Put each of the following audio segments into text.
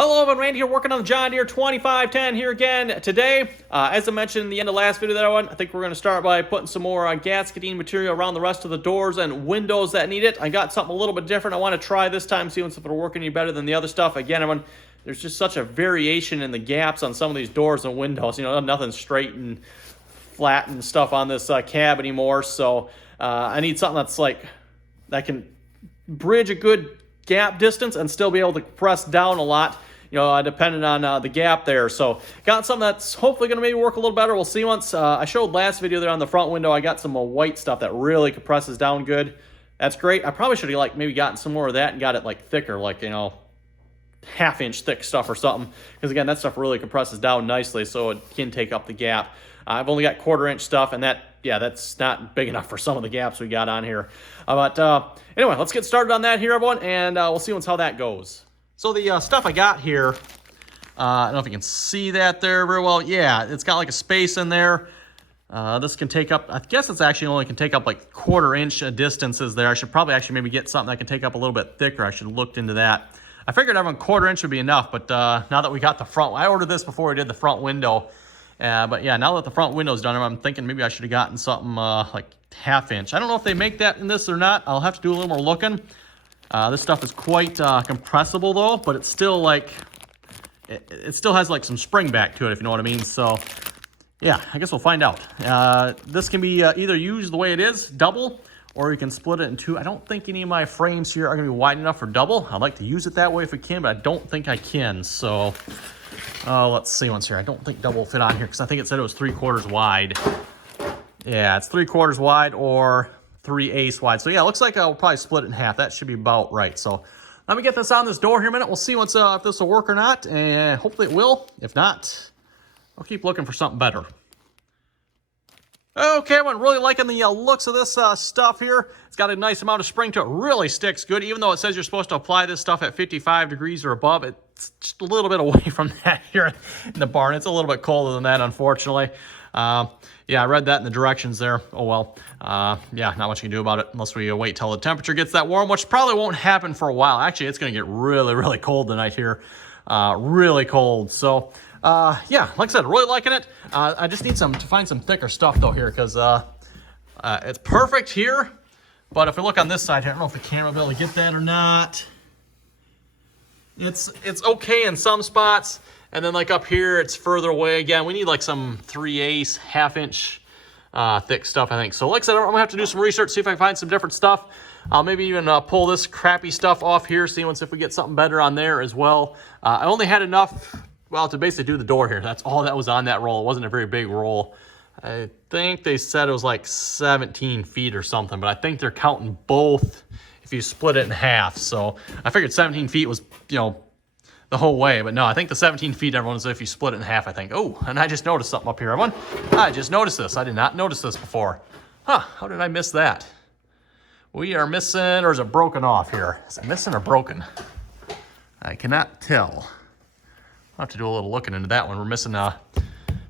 Hello everyone, Randy here working on the John Deere 2510 here again today. As I mentioned in the end of the last video that I think we're going to start by putting some more gasketing material around the rest of the doors and windows that need it. I got something a little bit different I want to try this time, see if it'll work any better than the other stuff. Again, everyone, there's just such a variation in the gaps on some of these doors and windows. You know, nothing straight and flat and stuff on this cab anymore. So I need something that's like, that can bridge a good gap distance and still be able to press down a lot, you know, depending on the gap there. So got something that's hopefully going to maybe work a little better. We'll see once. I showed last video there on the front window, I got some white stuff that really compresses down good. That's great. I probably should have like maybe gotten some more of that and got it like thicker, like, you know, half-inch thick stuff or something. Because again, that stuff really compresses down nicely so it can take up the gap. I've only got quarter-inch stuff, and that, yeah, that's not big enough for some of the gaps we got on here. Anyway, let's get started on that here, everyone, and we'll see how that goes. So the stuff I got here, I don't know if you can see that there very well. Yeah, it's got like a space in there. This can take up, I guess it's actually only can take up like quarter-inch distances there. I should probably actually maybe get something that can take up a little bit thicker. I should have looked into that. I figured having quarter-inch would be enough, but now that we got the front, I ordered this before we did the front window. But yeah, now that the front window's done, I'm thinking maybe I should have gotten something like half-inch. I don't know if they make that in this or not. I'll have to do a little more looking. This stuff is quite compressible though, but it's still like, it still has like some spring back to it, if you know what I mean. So yeah, I guess we'll find out. This can be either used the way it is, double, or you can split it in two. I don't think any of my frames here are gonna be wide enough for double. I'd like to use it that way if we can, but I don't think I can. So let's see once here. I don't think double will fit on here because I think it said it was 3/4 wide. Yeah, it's 3/4 wide or 3/8 wide. So yeah, it looks like I'll probably split it in half. That should be about right. So let me get this on this door here a minute. We'll see once if this will work or not, and hopefully it will. If not, I'll keep looking for something better. Okay, I'm really liking the looks of this stuff here. It's got a nice amount of spring to it. Really sticks good, even though it says you're supposed to apply this stuff at 55 degrees or above. It's just a little bit away from that here in the barn. It's a little bit colder than that, unfortunately. Yeah, I read that in the directions there. Oh well. Yeah, not much you can do about it unless we wait till the temperature gets that warm, which probably won't happen for a while. Actually, it's going to get really, really cold tonight here. Really cold. So yeah, like I said, really liking it. I just need to find some thicker stuff though here, because it's perfect here. But if we look on this side here, I don't know if the camera will be able to get that or not. It's okay in some spots, and then like up here, it's further away. Again, we need like some 3/8, half-inch thick stuff, I think. So like I said, I'm gonna have to do some research, see if I can find some different stuff. I'll maybe even pull this crappy stuff off here, see if we get something better on there as well. I only had enough, well, to basically do the door here. That's all that was on that roll. It wasn't a very big roll. I think they said it was like 17 feet or something, but I think they're counting both if you split it in half. So I figured 17 feet was, you know, the whole way, but no, I think the 17 feet, everyone, is if you split it in half, I think. Oh, and I just noticed something up here, everyone. I just noticed this. I did not notice this before. Huh, how did I miss that? We are missing, or is it broken off here? Is it missing or broken? I cannot tell. I'll have to do a little looking into that one. We're missing a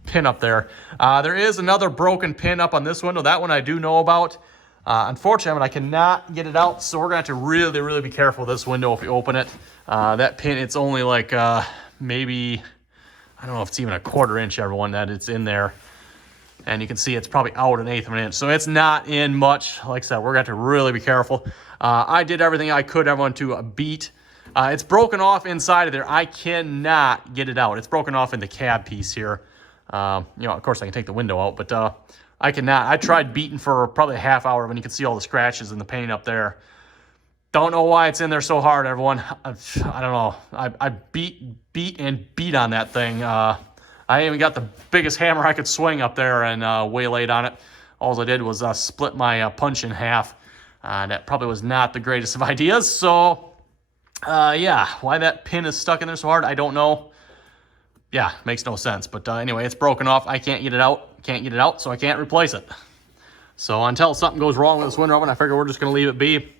pin up there. There is another broken pin up on this window. That one I do know about. Unfortunately, I cannot get it out, so we're going to have to really, really be careful with this window if you open it. That pin, it's only like maybe, I don't know if it's even a 1/4 inch, everyone, that it's in there. And you can see it's probably out 1/8 of an inch. So it's not in much. Like I said, we're going to have to really be careful. I did everything I could, everyone, to beat. It's broken off inside of there. I cannot get it out. It's broken off in the cab piece here. You know, of course, I can take the window out, but I cannot. I tried beating for probably a half hour when you can see all the scratches and the paint up there. Don't know why it's in there so hard, everyone. I don't know. I beat and beat on that thing. I even got the biggest hammer I could swing up there and waylaid on it. All I did was split my punch in half. That probably was not the greatest of ideas. So, yeah, why that pin is stuck in there so hard, I don't know. Yeah, makes no sense. But anyway, it's broken off. I can't get it out. Can't get it out, so I can't replace it. So until something goes wrong with this window oven, I figure we're just going to leave it be.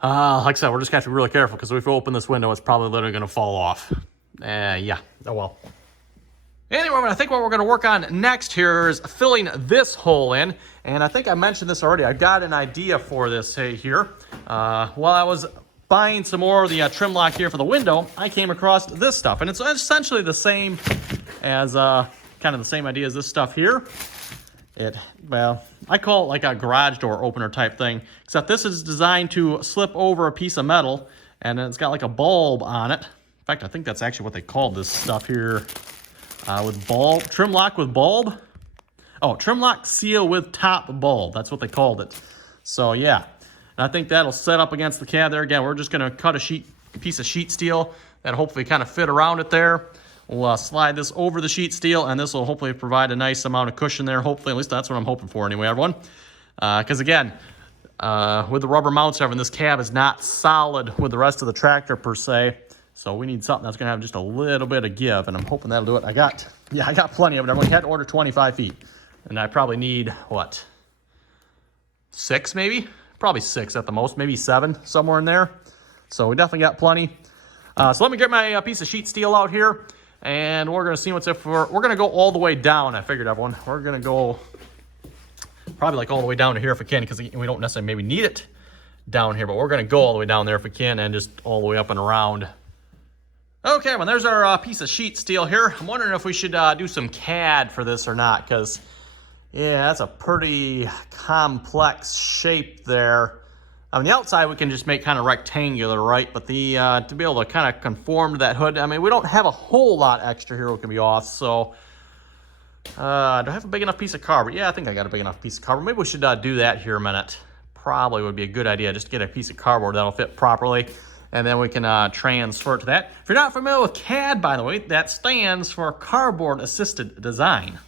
Like I said, we're just going to have to be really careful, because if we open this window, it's probably literally going to fall off. Yeah, oh well. Anyway, I think what we're going to work on next here is filling this hole in. And I think I mentioned this already. I got an idea for this here. While I was buying some more of the trim lock here for the window, I came across this stuff. And it's essentially the same as, kind of the same idea as this stuff here. Well, I call it like a garage door opener type thing, except this is designed to slip over a piece of metal, and it's got like a bulb on it. In fact, I think that's actually what they called this stuff here, with bulb, trim lock with bulb. Oh, trim lock seal with top bulb. That's what they called it. So yeah, and I think that'll set up against the cab there. Again, we're just gonna cut a piece of sheet steel that hopefully kind of fit around it there. We'll slide this over the sheet steel, and this will hopefully provide a nice amount of cushion there. Hopefully, at least that's what I'm hoping for anyway, everyone. Because again, with the rubber mounts, everything, this cab is not solid with the rest of the tractor per se. So we need something that's gonna have just a little bit of give, and I'm hoping that'll do it. I got plenty of it. Everyone had to order 25 feet. And I probably need, what, 6 maybe? Probably 6 at the most, maybe 7, somewhere in there. So we definitely got plenty. So let me get my piece of sheet steel out here. And we're going to see what's if we're going to go all the way down. I figured, everyone. We're going to go probably like all the way down to here if we can, because we don't necessarily maybe need it down here, but we're going to go all the way down there if we can, and just all the way up and around. Okay, well, there's our piece of sheet steel here. I'm wondering if we should do some CAD for this or not, because, yeah, that's a pretty complex shape there. On the outside, we can just make kind of rectangular, right? But the to be able to kind of conform to that hood, I mean, we don't have a whole lot extra here we can be off. So, do I have a big enough piece of cardboard? Yeah, I think I got a big enough piece of cardboard. Maybe we should do that here a minute. Probably would be a good idea, just to get a piece of cardboard that'll fit properly. And then we can transfer it to that. If you're not familiar with CAD, by the way, that stands for Cardboard Assisted Design.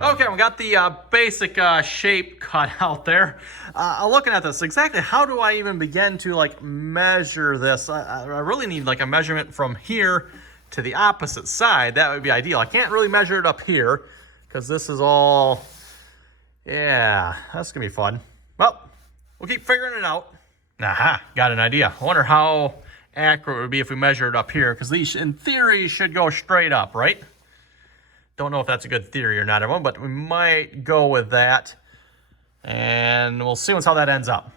Okay, we got the basic shape cut out there. Looking at this, exactly how do I even begin to like measure this? I really need like a measurement from here to the opposite side. That would be ideal. I can't really measure it up here because this is all, yeah, that's gonna be fun. Well, we'll keep figuring it out. Aha, got an idea. I wonder how accurate it would be if we measure it up here, because these in theory should go straight up, right? Don't know if that's a good theory or not, everyone, but we might go with that. And we'll see how that ends up.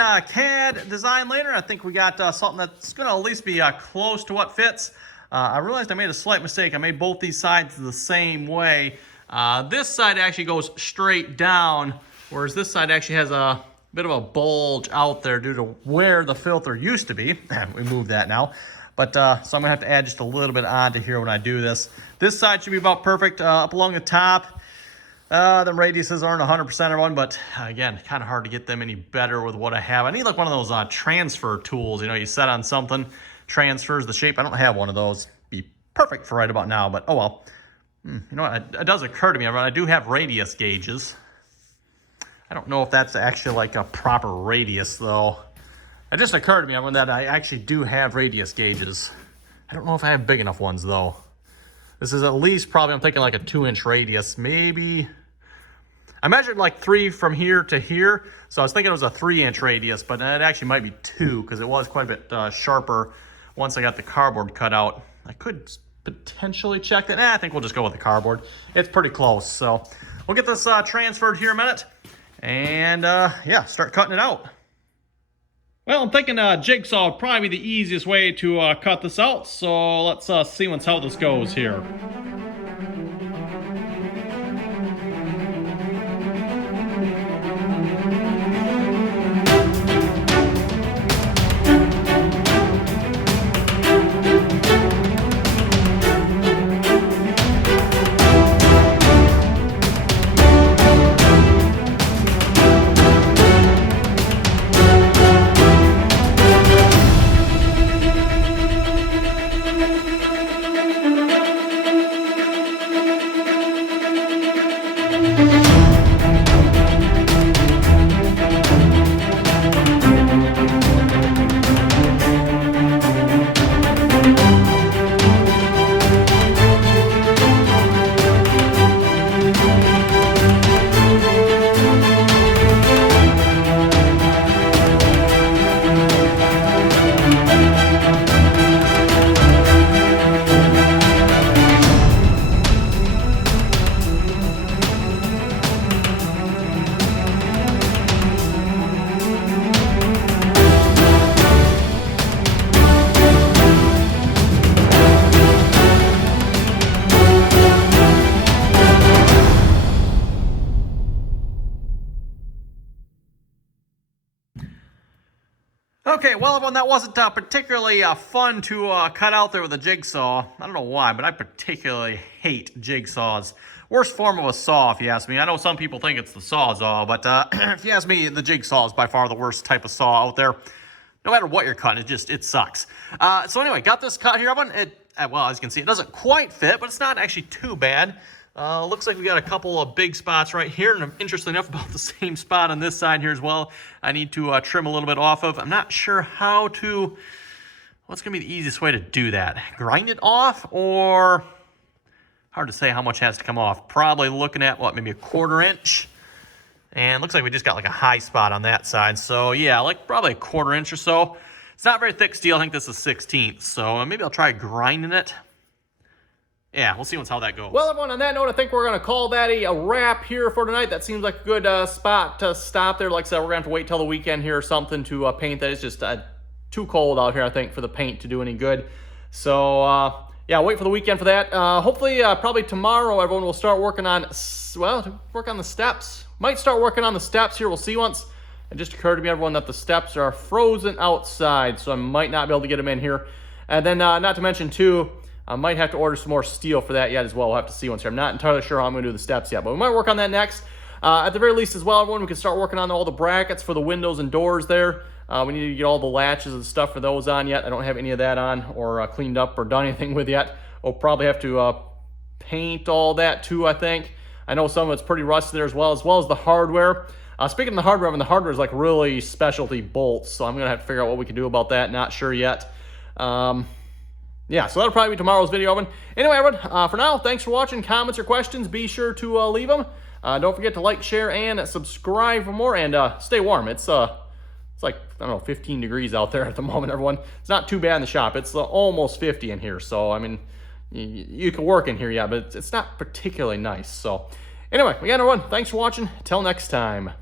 CAD design later. I think we got something that's going to at least be close to what fits. I realized I made a slight mistake. I made both these sides the same way. This side actually goes straight down, whereas this side actually has a bit of a bulge out there due to where the filter used to be. We moved that now. But so I'm going to have to add just a little bit onto here when I do this. This side should be about perfect up along the top. The radiuses aren't 100% of one, but again, kind of hard to get them any better with what I have. I need like one of those transfer tools. You know, you set on something, transfers the shape. I don't have one of those. Be perfect for right about now, but oh well. You know what? It does occur to me, I do have radius gauges. I don't know if that's actually like a proper radius though. It just occurred to me that I actually do have radius gauges. I don't know if I have big enough ones though. This is at least probably, I'm thinking like a 2-inch radius, maybe. I measured like 3 from here to here, so I was thinking it was a 3-inch radius, but it actually might be 2 because it was quite a bit sharper once I got the cardboard cut out. I could potentially check that. I think we'll just go with the cardboard. It's pretty close, so we'll get this transferred here in a minute and yeah, start cutting it out. Well, I'm thinking jigsaw would probably be the easiest way to cut this out, so let's see how this goes here. Okay, well, everyone, that wasn't particularly fun to cut out there with a jigsaw. I don't know why, but I particularly hate jigsaws. Worst form of a saw, if you ask me. I know some people think it's the Sawzall, but if you ask me, the jigsaw is by far the worst type of saw out there. No matter what you're cutting, it sucks. So anyway, got this cut here, everyone. Well, as you can see, it doesn't quite fit, but it's not actually too bad. Looks like we got a couple of big spots right here, and interestingly enough, about the same spot on this side here as well. I need to trim a little bit off of. I'm not sure what's going to be the easiest way to do that. Grind it off, or hard to say how much has to come off. Probably looking at, what, maybe a 1/4 inch? And looks like we just got like a high spot on that side. So yeah, like probably a 1/4 inch or so. It's not very thick steel. I think this is 1/16. So maybe I'll try grinding it. Yeah, we'll see how that goes. Well, everyone, on that note, I think we're going to call that a wrap here for tonight. That seems like a good spot to stop there. Like I said, we're going to have to wait till the weekend here or something to paint that. It's just too cold out here, I think, for the paint to do any good. So, yeah, wait for the weekend for that. Hopefully, probably tomorrow, everyone will start working on, work on the steps. Might start working on the steps here. We'll see once. It just occurred to me, everyone, that the steps are frozen outside, so I might not be able to get them in here. And then, not to mention, too, I might have to order some more steel for that yet as well. We'll have to see once here. I'm not entirely sure how I'm going to do the steps yet, but we might work on that next. At the very least as well, everyone, we can start working on all the brackets for the windows and doors there. We need to get all the latches and stuff for those on yet. I don't have any of that on or cleaned up or done anything with yet. We'll probably have to paint all that too, I think. I know some of it's pretty rusty there as well as the hardware. Speaking of the hardware, the hardware is like really specialty bolts, so I'm going to have to figure out what we can do about that. Not sure yet. Yeah, so that'll probably be tomorrow's video, Owen. Anyway, everyone, for now, thanks for watching. Comments or questions, be sure to leave them. Don't forget to like, share, and subscribe for more, and stay warm. It's like, I don't know, 15 degrees out there at the moment, everyone. It's not too bad in the shop. It's almost 50 in here, so, I mean, you can work in here, yeah, but it's not particularly nice. So, anyway, again, everyone, thanks for watching. Till next time.